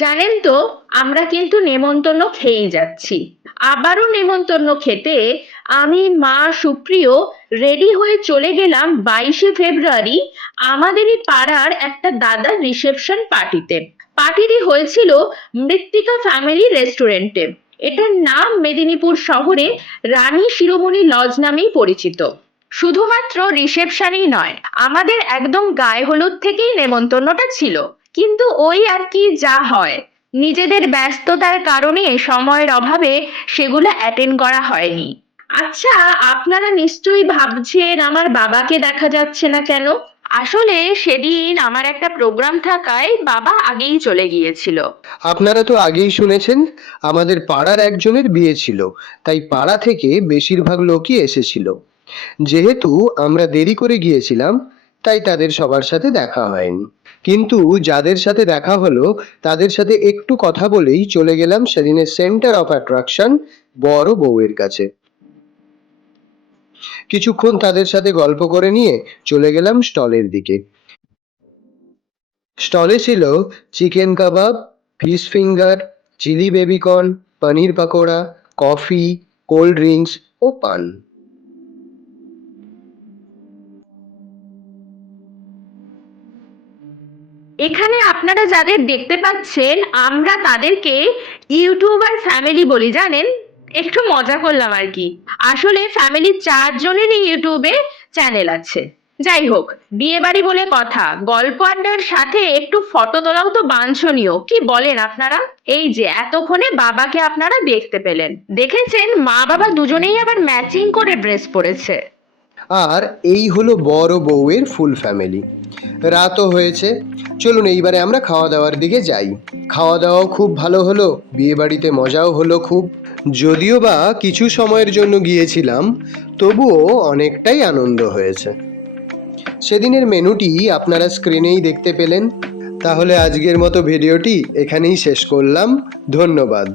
জানেন তো, আমরা কিন্তু নেমন্তন্ন খেয়েই যাচ্ছি। আবারও নেমন্তন্ন খেতে আমি, মা, সুপ্রিয় রেডি হয়ে চলে গেলাম 22শে ফেব্রুয়ারি আমাদেরই পাড়ার একটা দাদার রিসেপশন পার্টিতে। পার্টিটি হয়েছিল মৃত্তিকা ফ্যামিলি রেস্টুরেন্টে। এটার নাম মেদিনীপুর শহরে রানী শিরোমণি লজ নামেই পরিচিত। শুধুমাত্র রিসেপশনই নয়, আমাদের একদম গায়ে হলুদ থেকেই নেমন্তন্নটা ছিল। কিন্তু ওই আর কি, যা হয়, নিজেদের ব্যস্ততার কারণে সময়ের অভাবে সেগুলো অ্যাটেন্ড করা হয়নি। আচ্ছা, আপনারা নিশ্চয়ই ভাবছেন আমার বাবাকে দেখা যাচ্ছে না কেন। আসলে সেদিন আমার একটা প্রোগ্রাম থাকায় বাবা আগেই চলে গিয়েছিল। আপনারা তো আগেই শুনেছেন, আমাদের পাড়ার একজনের বিয়ে ছিল, তাই পাড়া থেকে বেশিরভাগ লোকই এসেছিল। যেহেতু আমরা দেরি করে গিয়েছিলাম, তাই তাদের সবার সাথে দেখা হয়নি। কিন্তু যাদের সাথে দেখা হলো তাদের সাথে একটু কথা বলেই চলে গেলাম সেদিনের সেন্টার অফ অ্যাট্রাকশন বড় বউয়ের কাছে। কিছুক্ষণ তাদের সাথে গল্প করে নিয়ে চলে গেলাম স্টলের দিকে। স্টলে ছিল চিকেন কাবাব, ফিশ ফিঙ্গার, চিলি বেবিকর্ন, পনির পাকোড়া, কফি, কোল্ড ড্রিঙ্কস ও পান। এখানে আপনারা যাদের দেখতে পাচ্ছেন, আমরা তাদেরকে ইউটিউবার ফ্যামিলি বলি, জানেন। একটু মজা করলাম আর কি। আসলে ফ্যামিলির 4 জনেরই ইউটিউবে চ্যানেল আছে। যাই হোক, বিয়ে বাড়ি বলে কথা, গল্প আড্ডার সাথে একটু ফটো তোলাও তো বাঞ্ছনীয়, কি বলেন আপনারা? এই যে এতক্ষণে বাবাকে আপনারা দেখতে পেলেন, দেখেছেন মা বাবা দুজনেই আবার ম্যাচিং করে ড্রেস পরেছে। আর এই হলো বড় বউয়ের ফুল ফ্যামিলি। রাতও হয়েছে, চলুন এইবারে আমরা খাওয়া দাওয়ার দিকে যাই। খাওয়া দাওয়াও খুব ভালো হলো, বিয়ে বাড়িতে মজাও হলো খুব। যদিও বা কিছু সময়ের জন্য গিয়েছিলাম, তবুও অনেকটাই আনন্দ হয়েছে। সেদিনের মেনুটি আপনারা স্ক্রিনেই দেখতে পেলেন। তাহলে আজকের মতো ভিডিওটি এখানেই শেষ করলাম। ধন্যবাদ।